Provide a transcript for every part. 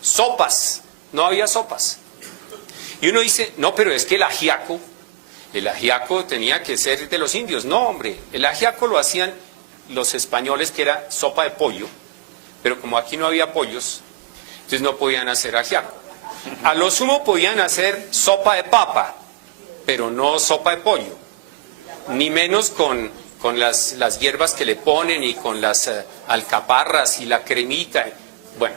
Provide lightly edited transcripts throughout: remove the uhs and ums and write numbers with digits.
Sopas, no había sopas. Y uno dice, no, pero es que el ajiaco tenía que ser de los indios. No, hombre, el ajiaco lo hacían los españoles, que era sopa de pollo, pero como aquí no había pollos, entonces no podían hacer ajiaco. A lo sumo podían hacer sopa de papa, pero no sopa de pollo, ni menos con las hierbas que le ponen y con las alcaparras y la cremita. Bueno,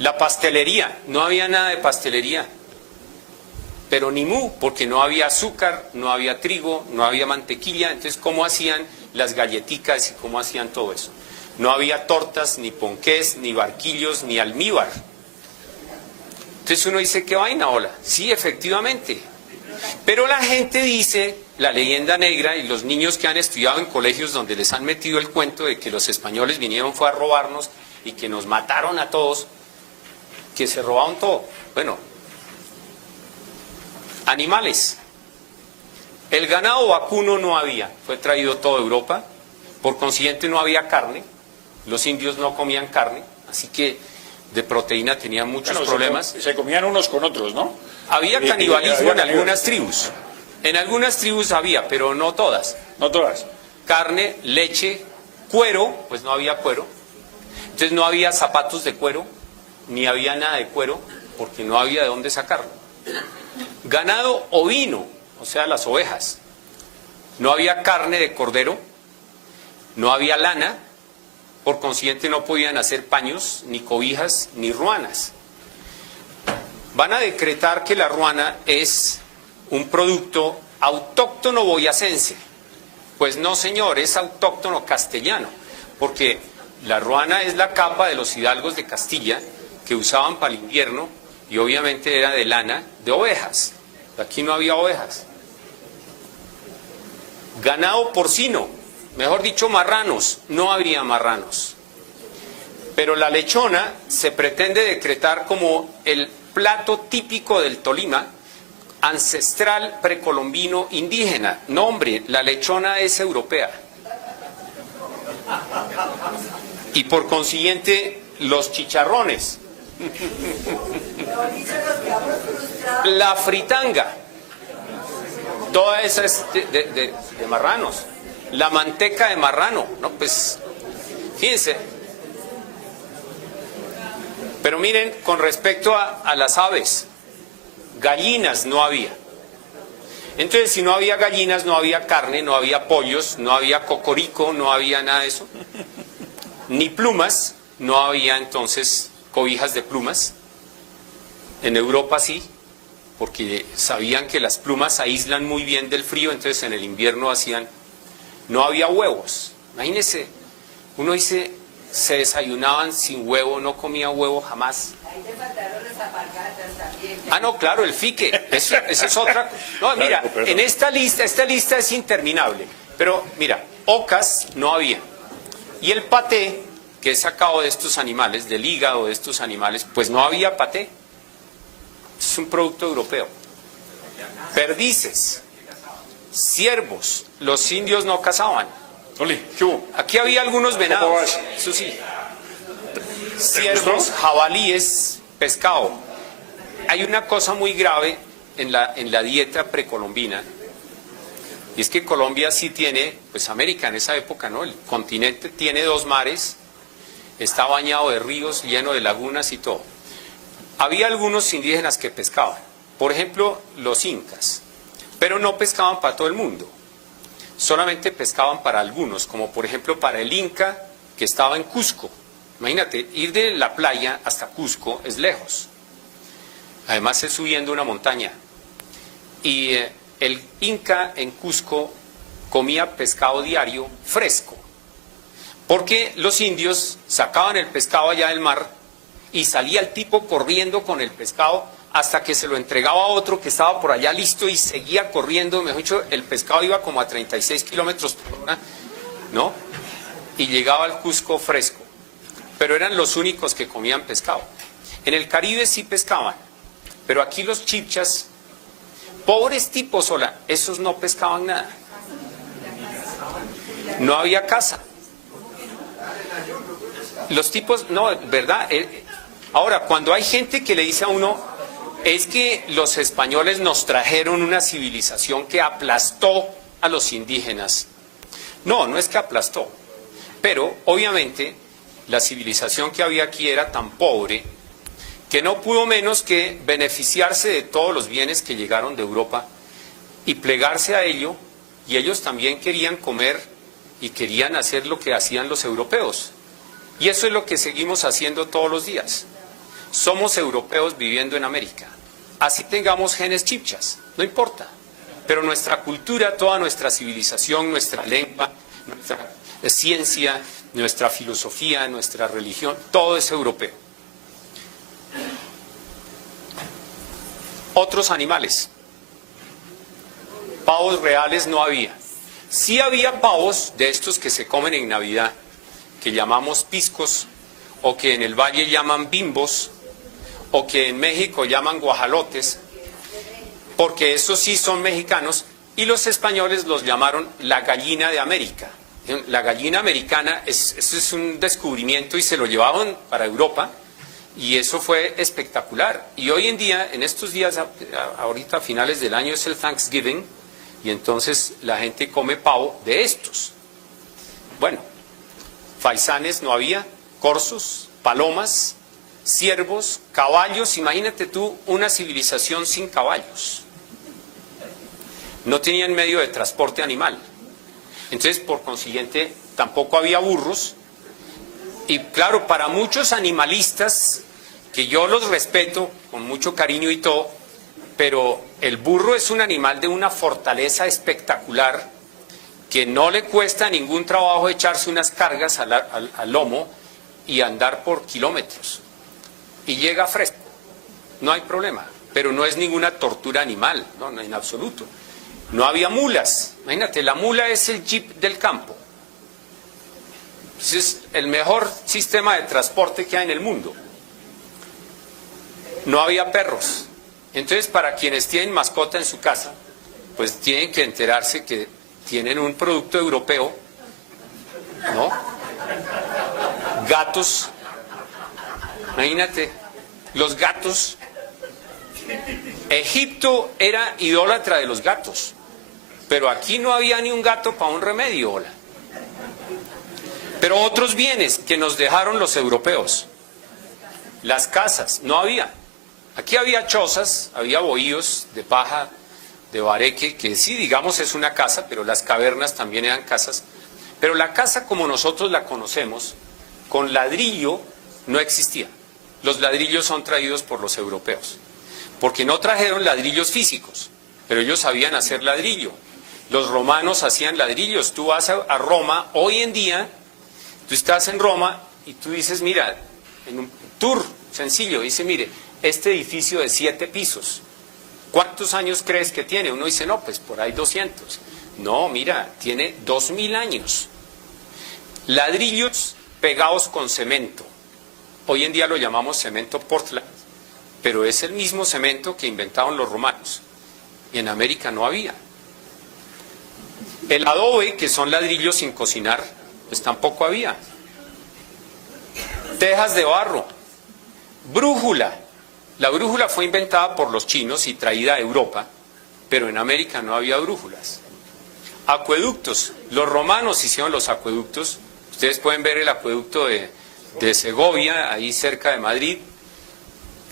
la pastelería, no había nada de pastelería, pero ni mu, porque no había azúcar, no había trigo, no había mantequilla. Entonces, ¿cómo hacían las galletitas y cómo hacían todo eso? No había tortas, ni ponqués, ni barquillos, ni almíbar. Entonces uno dice, ¿qué vaina, hola? Sí, efectivamente. Pero la gente dice, la leyenda negra, y los niños que han estudiado en colegios donde les han metido el cuento de que los españoles vinieron fue a robarnos y que nos mataron a todos, que se robaron todo. Bueno, animales. El ganado vacuno no había, fue traído todo de Europa, por consiguiente no había carne, los indios no comían carne, así que de proteína tenían muchos problemas. Se comían unos con otros, ¿no? Había canibalismo en algunas tribus. En algunas tribus había, pero no todas. No todas. Carne, leche, cuero, pues no había cuero. Entonces no había zapatos de cuero, ni había nada de cuero, porque no había de dónde sacarlo. Ganado ovino, o sea, las ovejas. No había carne de cordero, no había lana, por consiguiente no podían hacer paños, ni cobijas, ni ruanas. Van a decretar que la ruana es un producto autóctono boyacense. Pues no, señor, es autóctono castellano, porque la ruana es la capa de los hidalgos de Castilla que usaban para el invierno y obviamente era de lana de ovejas. Aquí no había ovejas. Ganado porcino, mejor dicho marranos, no había marranos. Pero la lechona se pretende decretar como el plato típico del Tolima, ancestral, precolombino, indígena. No, hombre, la lechona es europea. Y por consiguiente, los chicharrones. La fritanga. Toda esa es de marranos. La manteca de marrano. No, pues, fíjense. Pero miren, con respecto a las aves, gallinas no había. Entonces, si no había gallinas, no había carne, no había pollos, no había cocorico, no había nada de eso. Ni plumas, no había entonces cobijas de plumas. En Europa sí, porque sabían que las plumas aíslan muy bien del frío, entonces en el invierno hacían... No había huevos. Imagínense, uno dice... Se desayunaban sin huevo, no comía huevo jamás. Ahí te faltaron las alpargatas también. Ah, no, claro, el fique, eso es otra. No, mira, en esta lista es interminable. Pero mira, ocas no había. Y el paté, que es sacado de estos animales, del hígado de estos animales, pues no había paté. Es un producto europeo. Perdices, ciervos, los indios no cazaban. Aquí había algunos venados, eso sí. Ciervos, jabalíes, pescado. Hay una cosa muy grave en la dieta precolombina, y es que Colombia sí tiene, pues América en esa época, ¿no? El continente tiene 2 mares, está bañado de ríos, lleno de lagunas y todo. Había algunos indígenas que pescaban, por ejemplo, los incas, pero no pescaban para todo el mundo. Solamente pescaban para algunos, como por ejemplo para el inca que estaba en Cusco. Imagínate, ir de la playa hasta Cusco es lejos. Además es subiendo una montaña. Y el inca en Cusco comía pescado diario fresco. Porque los indios sacaban el pescado allá del mar y salía el tipo corriendo con el pescado hasta que se lo entregaba a otro que estaba por allá listo y seguía corriendo. Mejor dicho, el pescado iba como a 36 kilómetros por hora, ¿no? Y llegaba al Cusco fresco. Pero eran los únicos que comían pescado. En el Caribe sí pescaban, pero aquí los chipchas, pobres tipos, sola, esos no pescaban nada. No había caza. Los tipos, no, ¿verdad? Ahora, cuando hay gente que le dice a uno, es que los españoles nos trajeron una civilización que aplastó a los indígenas. No, no es que aplastó, pero obviamente la civilización que había aquí era tan pobre que no pudo menos que beneficiarse de todos los bienes que llegaron de Europa y plegarse a ello, y ellos también querían comer y querían hacer lo que hacían los europeos. Y eso es lo que seguimos haciendo todos los días. Somos europeos viviendo en América. Así tengamos genes chibchas, no importa. Pero nuestra cultura, toda nuestra civilización, nuestra lengua, nuestra ciencia, nuestra filosofía, nuestra religión, todo es europeo. Otros animales. Pavos reales no había. Sí había pavos de estos que se comen en Navidad, que llamamos piscos, o que en el valle llaman bimbos, o que en México llaman guajalotes, porque esos sí son mexicanos, y los españoles los llamaron la gallina de América. La gallina americana, eso es un descubrimiento y se lo llevaban para Europa, y eso fue espectacular. Y hoy en día, en estos días, ahorita a finales del año es el Thanksgiving, y entonces la gente come pavo de estos. Bueno, faisanes no había, corzos, palomas, ciervos, caballos. Imagínate tú una civilización sin caballos. No tenían medio de transporte animal. Entonces, por consiguiente, tampoco había burros. Y claro, para muchos animalistas, que yo los respeto con mucho cariño y todo, pero el burro es un animal de una fortaleza espectacular, que no le cuesta ningún trabajo echarse unas cargas al lomo y andar por kilómetros. Y llega fresco, no hay problema, pero no es ninguna tortura animal, no, no en absoluto. No había mulas, imagínate, la mula es el jeep del campo. Es el mejor sistema de transporte que hay en el mundo. No había perros. Entonces, para quienes tienen mascota en su casa, pues tienen que enterarse que tienen un producto europeo, ¿no? Gatos. Imagínate, los gatos. Egipto era idólatra de los gatos, pero aquí no había ni un gato para un remedio, hola. Pero otros bienes que nos dejaron los europeos. Las casas, no había. Aquí había chozas, había bohíos de paja, de bareque, que sí, digamos, es una casa, pero las cavernas también eran casas. Pero la casa como nosotros la conocemos, con ladrillo, no existía. Los ladrillos son traídos por los europeos, porque no trajeron ladrillos físicos, pero ellos sabían hacer ladrillo. Los romanos hacían ladrillos. Tú vas a Roma, hoy en día, tú estás en Roma y tú dices, mira, en un tour sencillo, dice, mire, este edificio de 7 pisos, ¿cuántos años crees que tiene? Uno dice, no, pues por ahí 200. No, mira, tiene 2000 años. Ladrillos pegados con cemento. Hoy en día lo llamamos cemento Portland, pero es el mismo cemento que inventaron los romanos. Y en América no había. El adobe, que son ladrillos sin cocinar, pues tampoco había. Tejas de barro. Brújula. La brújula fue inventada por los chinos y traída a Europa, pero en América no había brújulas. Acueductos. Los romanos hicieron los acueductos. Ustedes pueden ver el acueducto de Segovia, ahí cerca de Madrid.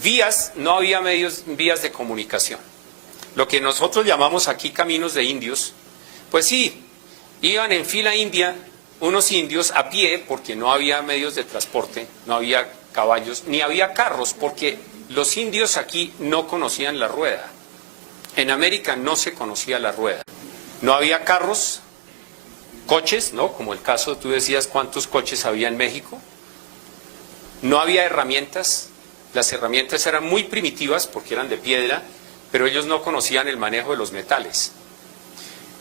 Vías, no había vías de comunicación. Lo que nosotros llamamos aquí caminos de indios, pues sí, iban en fila india unos indios a pie, porque no había medios de transporte, no había caballos, ni había carros, porque los indios aquí no conocían la rueda. En América no se conocía la rueda. No había carros, coches, ¿no? Como el caso, tú decías cuántos coches había en México. No había herramientas. Las herramientas eran muy primitivas porque eran de piedra, pero ellos no conocían el manejo de los metales.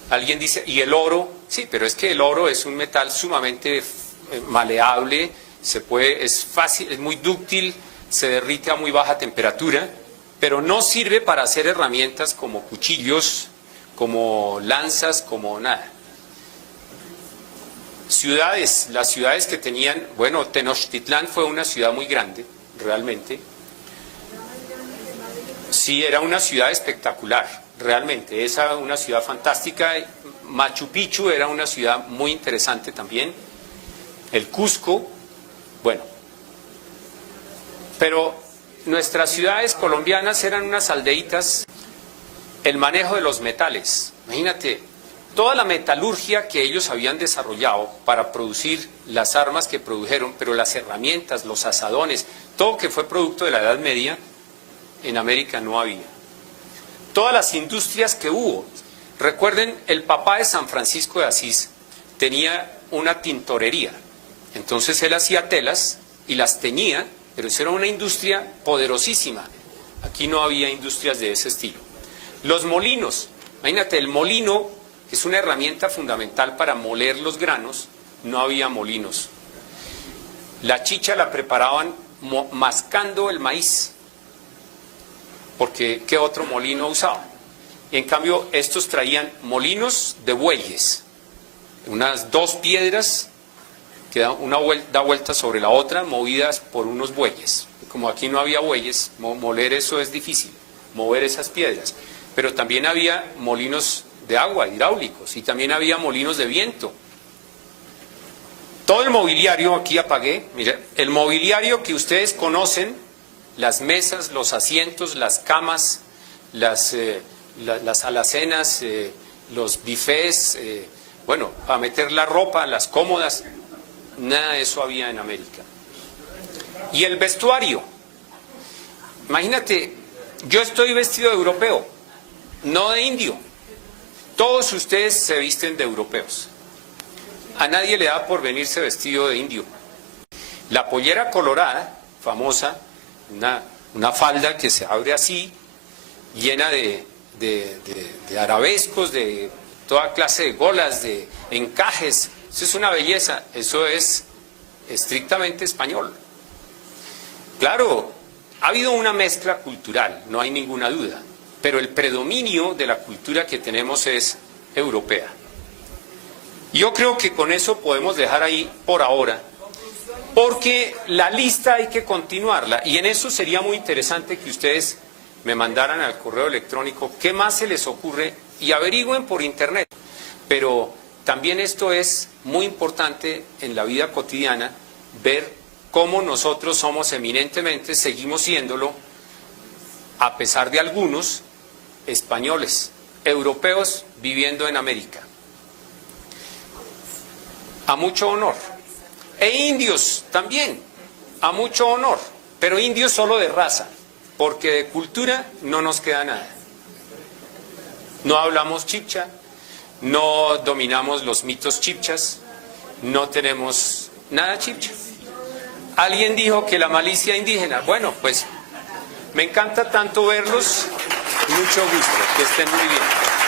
Alguien dice, ¿y el oro? Sí, pero es que el oro es un metal sumamente maleable, es fácil, es muy dúctil, se derrite a muy baja temperatura, pero no sirve para hacer herramientas como cuchillos, como lanzas, como nada. Ciudades, las ciudades que tenían, bueno, Tenochtitlán fue una ciudad muy grande, realmente. Sí, era una ciudad espectacular, realmente, esa una ciudad fantástica. Machu Picchu era una ciudad muy interesante también, el Cusco, bueno. Pero nuestras ciudades colombianas eran unas aldeitas. El manejo de los metales, imagínate, toda la metalurgia que ellos habían desarrollado para producir las armas que produjeron, pero las herramientas, los azadones, todo que fue producto de la Edad Media, en América no había. Todas las industrias que hubo, recuerden, el papá de San Francisco de Asís tenía una tintorería, entonces él hacía telas y las teñía, pero eso era una industria poderosísima. Aquí no había industrias de ese estilo. Los molinos, imagínate, el molino, que es una herramienta fundamental para moler los granos, no había molinos. La chicha la preparaban mascando el maíz, porque ¿qué otro molino usaban? En cambio, estos traían molinos de bueyes, unas 2 piedras que da vuelta sobre la otra, movidas por unos bueyes. Como aquí no había bueyes, moler eso es difícil, mover esas piedras. Pero también había molinos de agua, hidráulicos, y también había molinos de viento. Todo el mobiliario, aquí apagué, mire, el mobiliario que ustedes conocen, las mesas, los asientos, las camas, las alacenas, los bufés, bueno, para meter la ropa, las cómodas, nada de eso había en América. Y el vestuario, imagínate, yo estoy vestido de europeo, no de indio. Todos ustedes se visten de europeos. A nadie le da por venirse vestido de indio. La pollera colorada, famosa, una falda que se abre así, llena de arabescos, de toda clase de golas, de encajes. Eso es una belleza, eso es estrictamente español. Claro, ha habido una mezcla cultural, no hay ninguna duda, pero el predominio de la cultura que tenemos es europea. Yo creo que con eso podemos dejar ahí por ahora, porque la lista hay que continuarla, y en eso sería muy interesante que ustedes me mandaran al correo electrónico qué más se les ocurre y averigüen por internet. Pero también esto es muy importante en la vida cotidiana, ver cómo nosotros somos eminentemente, seguimos siéndolo, a pesar de algunos, españoles, europeos viviendo en América. A mucho honor. E indios también, a mucho honor, pero indios solo de raza, porque de cultura no nos queda nada. No hablamos chibcha, no dominamos los mitos chibchas, no tenemos nada chibcha. Alguien dijo que la malicia indígena, bueno, pues me encanta tanto verlos, mucho gusto, que estén muy bien.